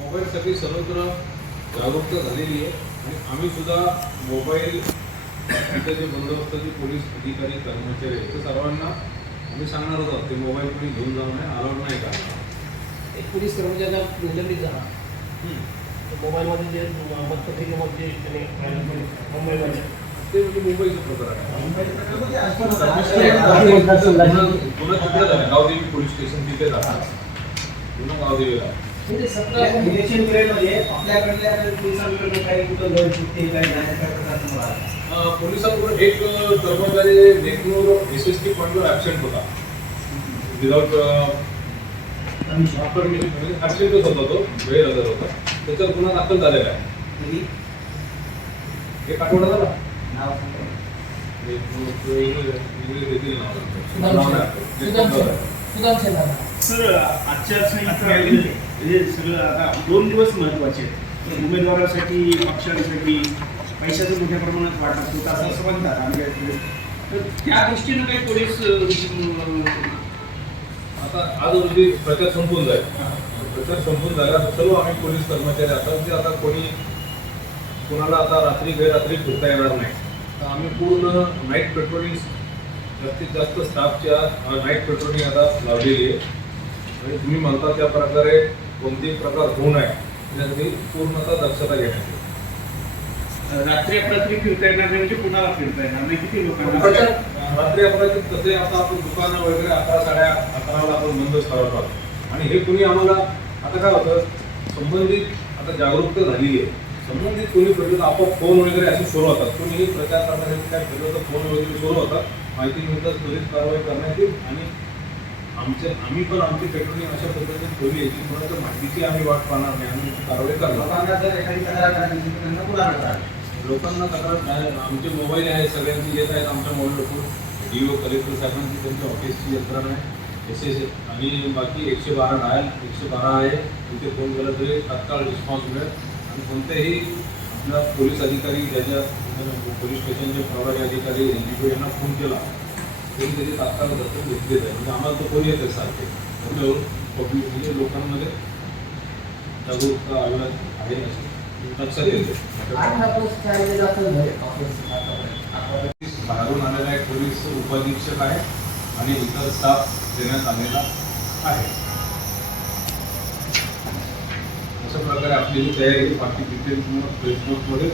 मोबाईलसाठी सर्वत्र जागरूकता झालेली आहे. आणि आम्ही सुद्धा मोबाईल इथे जे बंदोबस्ताचे पोलीस अधिकारी कर्मचारी आहेत ते सर्वांना आम्ही सांगणार आहोत ते मोबाईल कोणी घेऊन जाऊ नये अलाउड नाही का? एक पोलीस कर्मचाऱ्यांना निलंबित झाला. मोबाईलमध्ये जे मतपत्रिकेमध्ये मुंबईमध्ये. ते म्हणजे मुंबईचं प्रकरण आहे. पुन्हा तिकडे झालं गावदेवी पोलीस स्टेशन तिथे जातात पुन्हा गावदेवीला. इलेक्शन पिरियडमध्ये आपल्याकडल्या पोलिसांकडून काही कुठं लोन चुकते काही पोलिसांकडून एक कर्मचारी Neknur S S T absent होता. विदाउट परमिशन ॲबसेंटच होता तो गैरहजर होता. त्याच्यावर गुन्हा दाखल झालेला आहे. एक आठवडा झाला? नाव. सर आचारसंहिता हे सगळं आता दोन दिवस महत्त्वाचे आहेत. उमेदवारासाठी पक्षांसाठी पैशाचं मोठ्या प्रमाणात वाटत होतं असं असं म्हणतात आणि काय- तर त्या दृष्टीनं काही पोलीस आता आज रोजी प्रचार संपून जाईल. प्रचार संपून झाल्यावर सर्व आम्ही पोलीस कर्मचारी आता जे आता कोणी कोणाला आता रात्री गैररात्री फिरता येणार नाही. तर आम्ही पूर्ण नाईट पेट्रोलिंग जास्तीत जास्त स्टाफची आज नाईट पेट्रोलिंग आता लावलेली आहे. आणि तुम्ही म्हणता त्या प्रकारे कोणतेही प्रकार होऊ नये यासाठी पूर्णतः दक्षता घेण्यात रात्री अपरात्री फिरता येणार नाही म्हणजे कुणाला फिरता येणार नाही? किती लोकांना रात्री अपराधी तसे आता आपण दुकानं वगैरे अकरा साडे अकराला आपण बंदच करत आहोत आणि हे कुणी आम्हाला आता काय होतं संबंधित आता जागरूकता झालेली आहे. संबंधित कोणी फिरलं आपोआप फोन वगैरे असे सुरू होतात. कोणीही प्रचार करण्यासाठी काय फिरलं तर फोन वगैरे सुरू होतात. माहिती मिळतात त्वरित कारवाई करण्यात येईल आणि आमचे आम्ही पण आमची पेट्रोलिंग अशा पद्धतीने ठेवली आहे की कोणाच्या माहितीची आम्ही वाट पाहणार नाही. आम्ही कारवाई करणार लोकांना तक्रार आमचे मोबाईल आहे सगळ्यांची येत आहेत आमच्या मोबाईल डी ओ कलेक्टर साहेबांची त्यांच्या ऑफिसची यंत्रणा आहे. एस एस आणि बाकी एकशे बारा डायल एकशे बारा आहे. तिथे फोन केला तरी तात्काळ रिस्पॉन्स मिळेल. आणि कोणतेही आपल्या पोलीस अधिकारी ज्याच्या पोलीस स्टेशनचे प्रभारी अधिकारी एन यांना फोन केला तरी त्याची तात्काळ दखल घेतली जाईल. म्हणजे आम्हाला तो कोणी येते सारखे. त्यामुळे पब्लिक म्हणजे लोकांमध्ये जागरूकता आवडत आहे लक्षात येते. बाहेरून आलेला एक पोलीस उपाधीक्षक आहे आणि इतर स्टाफ देण्यात आलेला आहे. अशा प्रकारे आपली जी तयारी आहे बाकी डिटेल तुम्हाला फेसबुकमध्ये